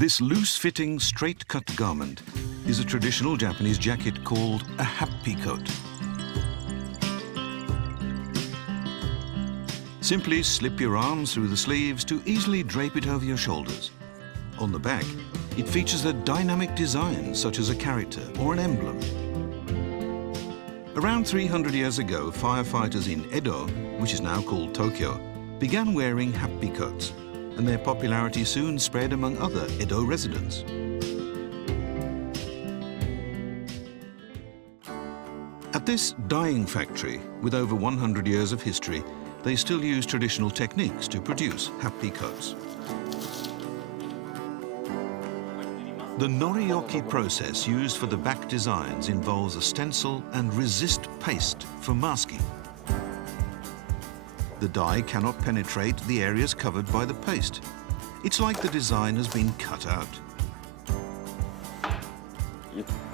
This loose-fitting, straight-cut garment is a traditional Japanese jacket called a Happi coat. Simply slip your arms through the sleeves to easily drape it over your shoulders. On the back, it features a dynamic design such as a character or an emblem. Around 300 years ago, firefighters in Edo, which is now called Tokyo, began wearing Happi coats, and their popularity soon spread among other Edo residents. At this dyeing factory, with over 100 years of history, they still use traditional techniques to produce Happi coats. The norioki process used for the back designs involves a stencil and resist paste for masking. The dye cannot penetrate the areas covered by the paste. It's like the design has been cut out.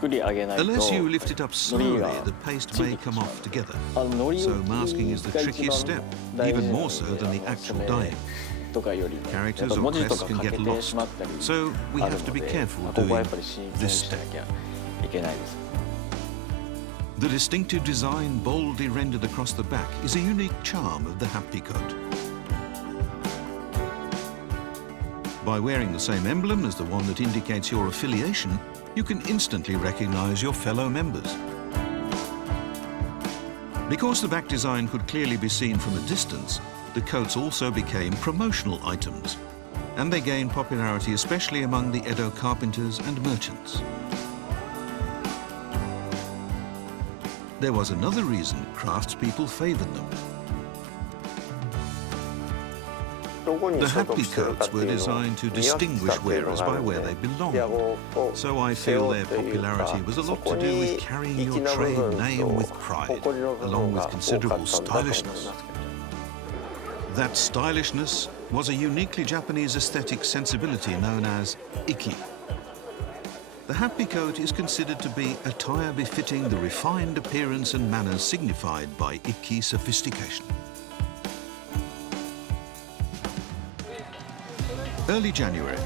Unless you lift it up slowly, the paste may come off together. So masking is the trickiest step, even more so than the actual dyeing. Characters or crests can get lost, so we have to be careful doing this step. The distinctive design boldly rendered across the back is a unique charm of the Happi coat. By wearing the same emblem as the one that indicates your affiliation, you can instantly recognize your fellow members. Because the back design could clearly be seen from a distance, the coats also became promotional items, and they gained popularity especially among the Edo carpenters and merchants. There was another reason craftspeople favored them. The Happi coats were designed to distinguish wearers by where they belonged, so I feel their popularity was a lot to do with carrying your trade name with pride, along with considerable stylishness. That stylishness was a uniquely Japanese aesthetic sensibility known as ikki. The Happi coat is considered to be attire befitting the refined appearance and manners signified by ikki sophistication. Early January,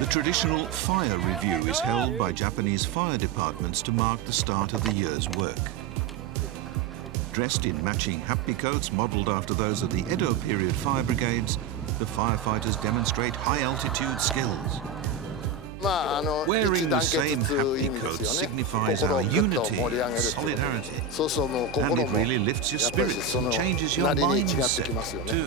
the traditional fire review is held by Japanese fire departments to mark the start of the year's work. Dressed in matching Happi coats modelled after those of the Edo period fire brigades, the firefighters demonstrate high-altitude skills. Wearing the same Happi coat signifies our unity and solidarity, and it really lifts your spirits and changes your mindset too.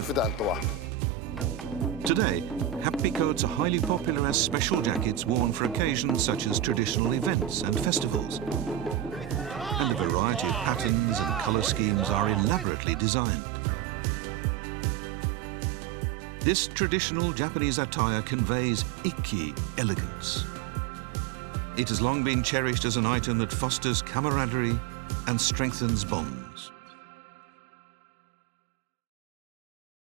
Today, Happi coats are highly popular as special jackets worn for occasions such as traditional events and festivals. And a variety of patterns and colour schemes are elaborately designed. This traditional Japanese attire conveys ikki elegance. It has long been cherished as an item that fosters camaraderie and strengthens bonds.